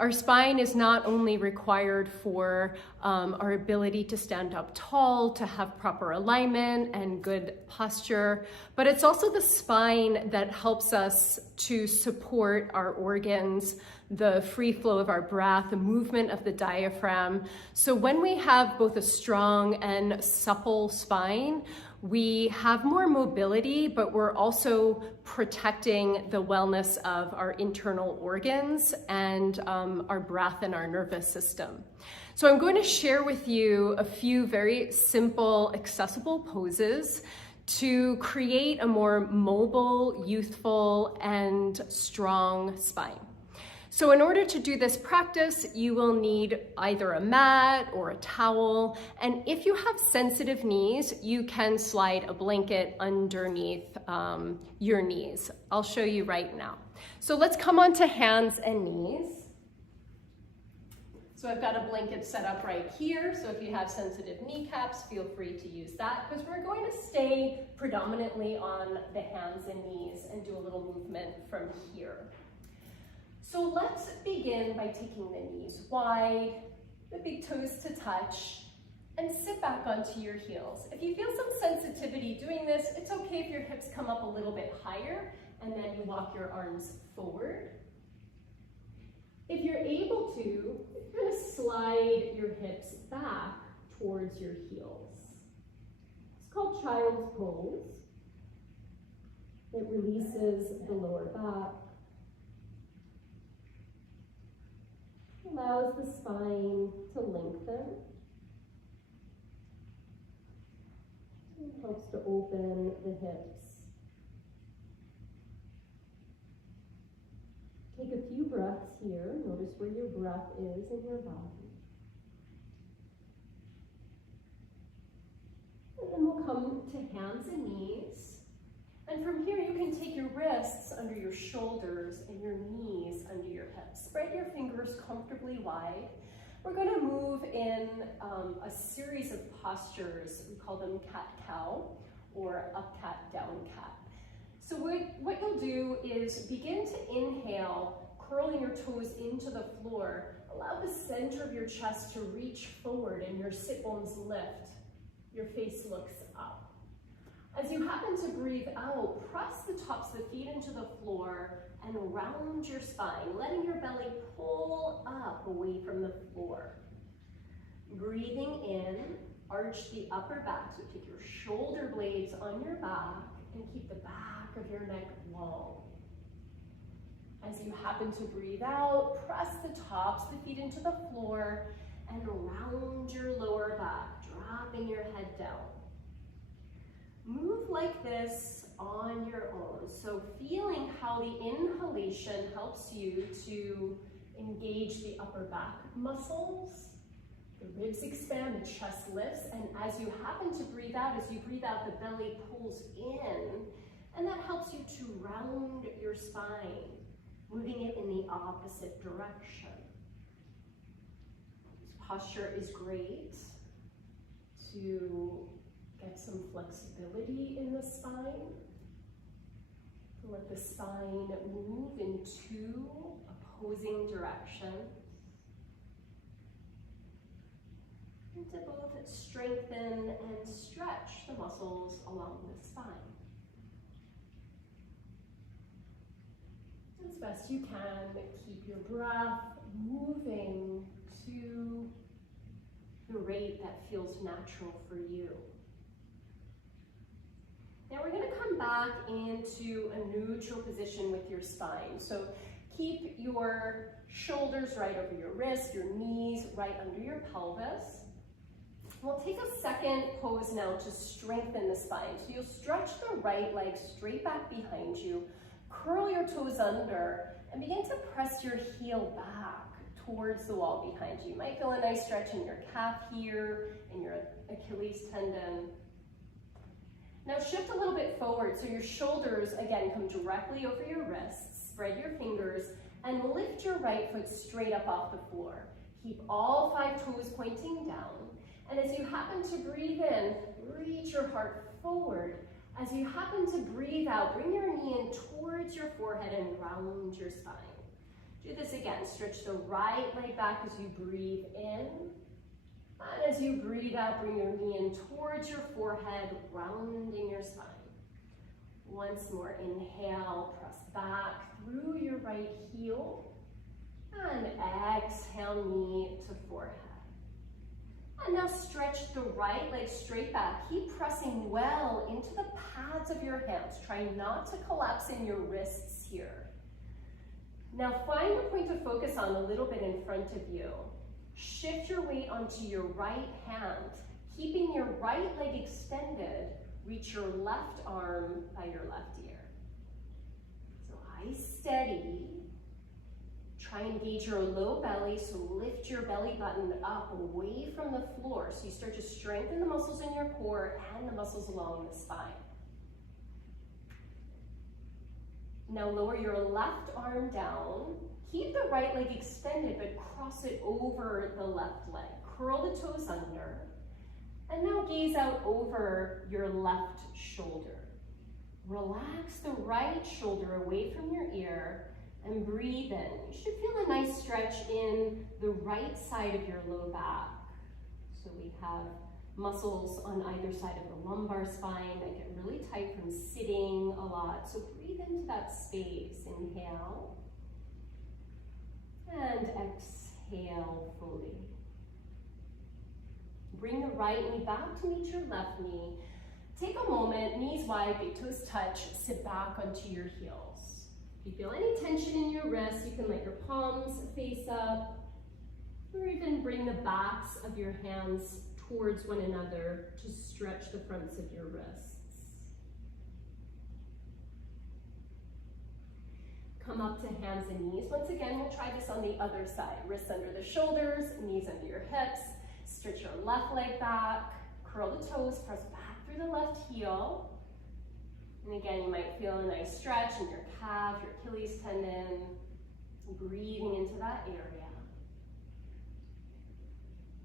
Our spine is not only required for our ability to stand up tall, to have proper alignment and good posture, but it's also the spine that helps us to support our organs, the free flow of our breath, the movement of the diaphragm. So when we have both a strong and supple spine, we have more mobility, but we're also protecting the wellness of our internal organs and our breath and our nervous system. So I'm going to share with you a few very simple, accessible poses to create a more mobile, youthful, and strong spine. So in order to do this practice, you will need either a mat or a towel. And if you have sensitive knees, you can slide a blanket underneath your knees. I'll show you right now. So let's come onto hands and knees. So I've got a blanket set up right here. So if you have sensitive kneecaps, feel free to use that because we're going to stay predominantly on the hands and knees and do a little movement from here. So let's begin by taking the knees wide, the big toes to touch, and sit back onto your heels. If you feel some sensitivity doing this, it's okay if your hips come up a little bit higher and then you walk your arms forward. If you're able to, kind of slide your hips back towards your heels. It's called child's pose. It releases the lower back. Allows the spine to lengthen. It helps to open the hips. Take a few breaths here. Notice where your breath is in your body. And then we'll come to hands and knees. And from here, you can take your wrists under your shoulders and your knees under your hips. Spread your fingers comfortably wide. We're going to move in a series of postures. We call them cat-cow or up cat, down cat. So what you'll do is begin to inhale, curling your toes into the floor. Allow the center of your chest to reach forward and your sit bones lift. Your face looks up. As you happen to breathe out, press the tops of the feet into the floor and round your spine, letting your belly pull up away from the floor. Breathing in, arch the upper back, so take your shoulder blades on your back and keep the back of your neck long. As you happen to breathe out, press the tops of the feet into the floor and round your lower back, dropping your head down. Move like this on your own. So feeling how the inhalation helps you to engage the upper back muscles. The ribs expand, the chest lifts, and as you happen to breathe out, as you breathe out, the belly pulls in, and that helps you to round your spine, moving it in the opposite direction. This posture is great to get some flexibility in the spine. Let the spine move in two opposing directions. And to both strengthen and stretch the muscles along the spine. As best you can, keep your breath moving to the rate that feels natural for you. Now we're going to come back into a neutral position with your spine. So keep your shoulders right over your wrists, your knees right under your pelvis. We'll take a second pose now to strengthen the spine. So you'll stretch the right leg straight back behind you, curl your toes under, and begin to press your heel back towards the wall behind you. You might feel a nice stretch in your calf here, in your Achilles tendon. Now shift a little bit forward so your shoulders, again, come directly over your wrists, spread your fingers, and lift your right foot straight up off the floor. Keep all 5 toes pointing down, and as you happen to breathe in, reach your heart forward. As you happen to breathe out, bring your knee in towards your forehead and round your spine. Do this again. Stretch the right leg back as you breathe in. And as you breathe out, bring your knee in towards your forehead, rounding your spine. Once more, inhale, press back through your right heel. And exhale, knee to forehead. And now stretch the right leg straight back. Keep pressing well into the pads of your hands. Try not to collapse in your wrists here. Now find a point to focus on a little bit in front of you. Shift your weight onto your right hand. Keeping your right leg extended, reach your left arm by your left ear. So eyes steady. Try and engage your low belly, so lift your belly button up away from the floor. So you start to strengthen the muscles in your core and the muscles along the spine. Now lower your left arm down. Keep the right leg extended, but cross it over the left leg. Curl the toes under. And now gaze out over your left shoulder. Relax the right shoulder away from your ear and breathe in. You should feel a nice stretch in the right side of your low back. So we have muscles on either side of the lumbar spine that get really tight from sitting a lot. So breathe into that space. Inhale. And exhale fully. Bring the right knee back to meet your left knee. Take a moment, knees wide, big toes touch, sit back onto your heels. If you feel any tension in your wrists, you can let your palms face up, or even bring the backs of your hands towards one another to stretch the fronts of your wrists. Come up to hands and knees. Once again, we'll try this on the other side. Wrists under the shoulders, knees under your hips. Stretch your left leg back, curl the toes, press back through the left heel. And again, you might feel a nice stretch in your calf, your Achilles tendon, breathing into that area.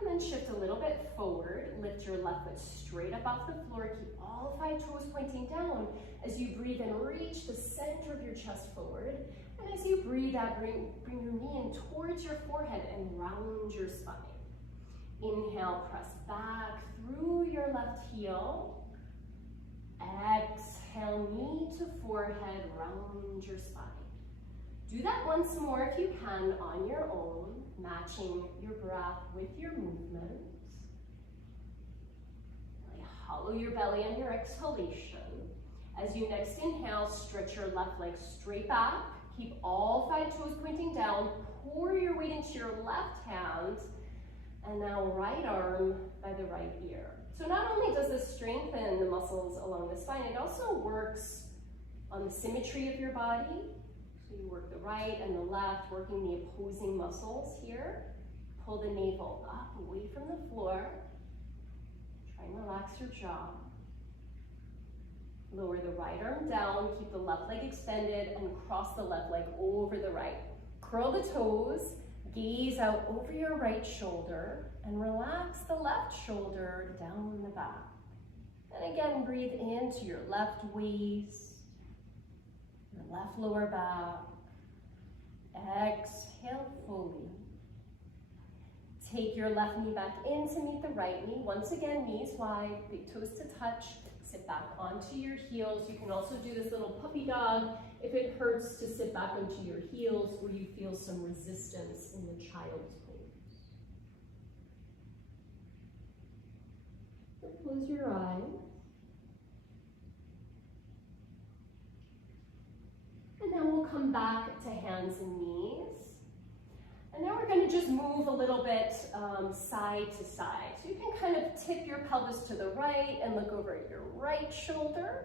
And then shift a little bit forward. Lift your left foot straight up off the floor. Keep all 5 toes pointing down. As you breathe in, reach the center of your chest forward. And as you breathe out, bring your knee in towards your forehead and round your spine. Inhale, press back through your left heel. Exhale, knee to forehead, round your spine. Do that once more if you can on your own, matching your breath with your movement. Really hollow your belly on your exhalation. As you next inhale, stretch your left leg straight back. Keep all 5 toes pointing down. Pour your weight into your left hand. And now right arm by the right ear. So not only does this strengthen the muscles along the spine, it also works on the symmetry of your body. So you work the right and the left, working the opposing muscles here. Pull the navel up away from the floor. Try and relax your jaw. Lower the right arm down, keep the left leg extended, and cross the left leg over the right. Curl the toes. Gaze out over your right shoulder and relax the left shoulder down the back. And again, breathe into your left waist, your left lower back. Exhale fully. Take your left knee back in to meet the right knee. Once again, knees wide, big toes to touch. Sit back onto your heels. You can also do this little puppy dog if it hurts to sit back onto your heels or you feel some resistance in the child's pose. So close your eyes. And then we'll come back to hands and knees. And now we're going to just move a little bit side to side. So you can kind of tip your pelvis to the right and look over at your right shoulder.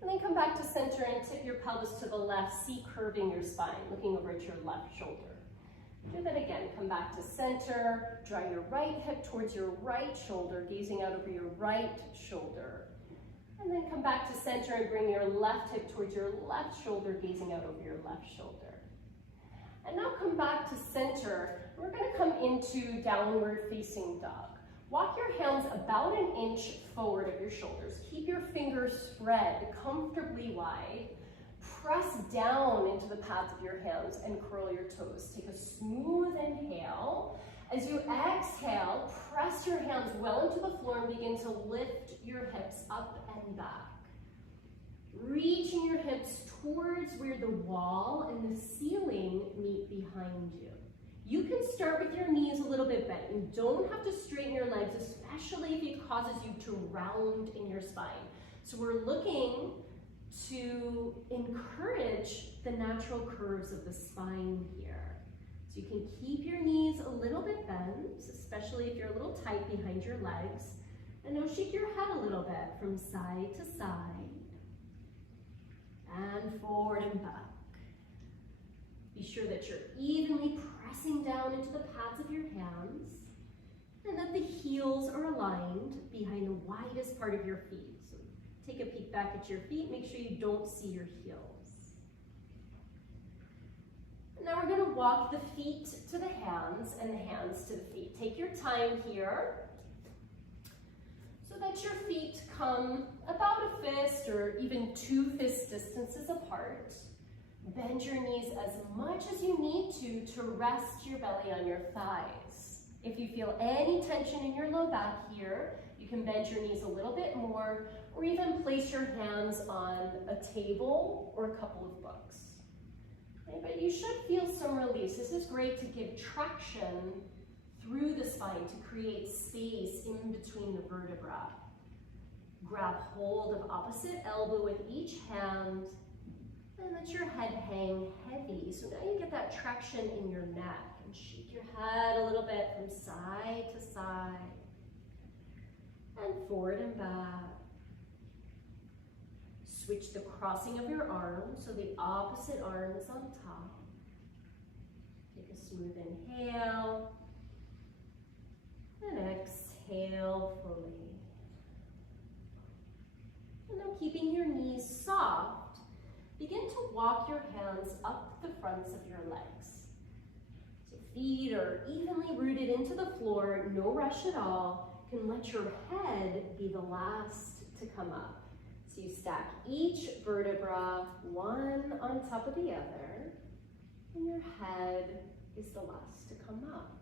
And then come back to center and tip your pelvis to the left, C-curving your spine, looking over at your left shoulder. Do that again. Come back to center. Draw your right hip towards your right shoulder, gazing out over your right shoulder. And then come back to center and bring your left hip towards your left shoulder, gazing out over your left shoulder. And now come back to center. We're going to come into downward facing dog. Walk your hands about 1 inch forward of your shoulders. Keep your fingers spread comfortably wide. press down into the pads of your hands and curl your toes. Take a smooth inhale. As you exhale, press your hands well into the floor and begin to lift your hips up and back. Reaching your hips towards where the wall and the ceiling meet behind you. You can start with your knees a little bit bent. You don't have to straighten your legs, especially if it causes you to round in your spine. So we're looking to encourage the natural curves of the spine here. So you can keep your knees a little bit bent, especially if you're a little tight behind your legs. And now shake your head a little bit from side to side. And forward and back. Be sure that you're evenly pressing down into the pads of your hands and that the heels are aligned behind the widest part of your feet. So take a peek back at your feet. Make sure you don't see your heels. And now we're going to walk the feet to the hands and the hands to the feet. Take your time here so that your feet come about a fist or even 2 fist distances apart. Bend your knees as much as you need to rest your belly on your thighs. If you feel any tension in your low back here, you can bend your knees a little bit more or even place your hands on a table or a couple of books. Okay, but you should feel some release. This is great to give traction through the spine to create space in between the vertebrae. Grab hold of opposite elbow with each hand and let your head hang heavy. So now you get that traction in your neck and shake your head a little bit from side to side and forward and back. Switch the crossing of your arms, so the opposite arm is on top. Take a smooth inhale and exhale fully. And now keeping your knees soft, begin to walk your hands up the fronts of your legs. So feet are evenly rooted into the floor, no rush at all. You can let your head be the last to come up. So you stack each vertebra one on top of the other, and your head is the last to come up.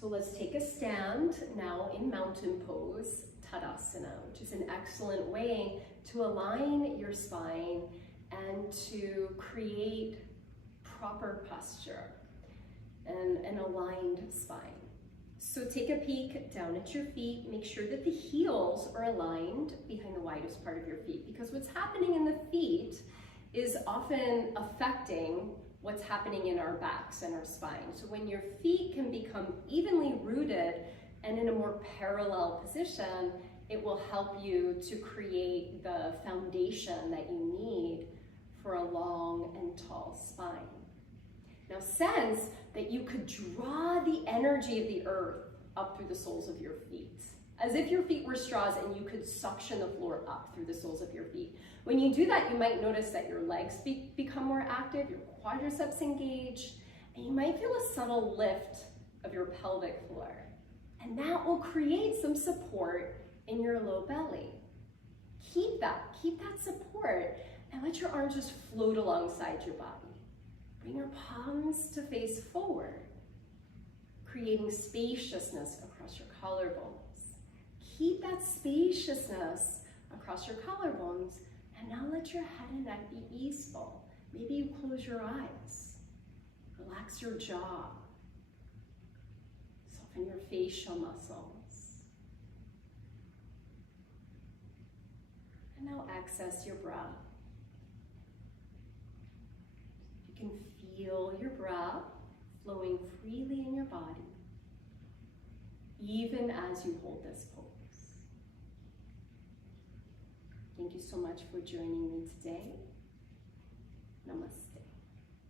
So let's take a stand now in mountain pose, Tadasana, which is an excellent way to align your spine and to create proper posture and an aligned spine. So take a peek down at your feet. Make sure that the heels are aligned behind the widest part of your feet, because what's happening in the feet is often affecting what's happening in our backs and our spine. So when your feet can become evenly rooted and in a more parallel position, it will help you to create the foundation that you need for a long and tall spine. Now sense that you could draw the energy of the earth up through the soles of your feet, as if your feet were straws and you could suction the floor up through the soles of your feet. When you do that, you might notice that your legs become more active, your quadriceps engage, and you might feel a subtle lift of your pelvic floor. And that will create some support in your low belly. Keep that support, and let your arms just float alongside your body. Bring your palms to face forward, creating spaciousness across your collarbones. Keep that spaciousness across your collarbones, and now let your head and neck be easeful. Maybe you close your eyes, relax your jaw, soften your facial muscles. And now access your breath. You can feel your breath flowing freely in your body, even as you hold this pose. Thank you so much for joining me today. Namaste.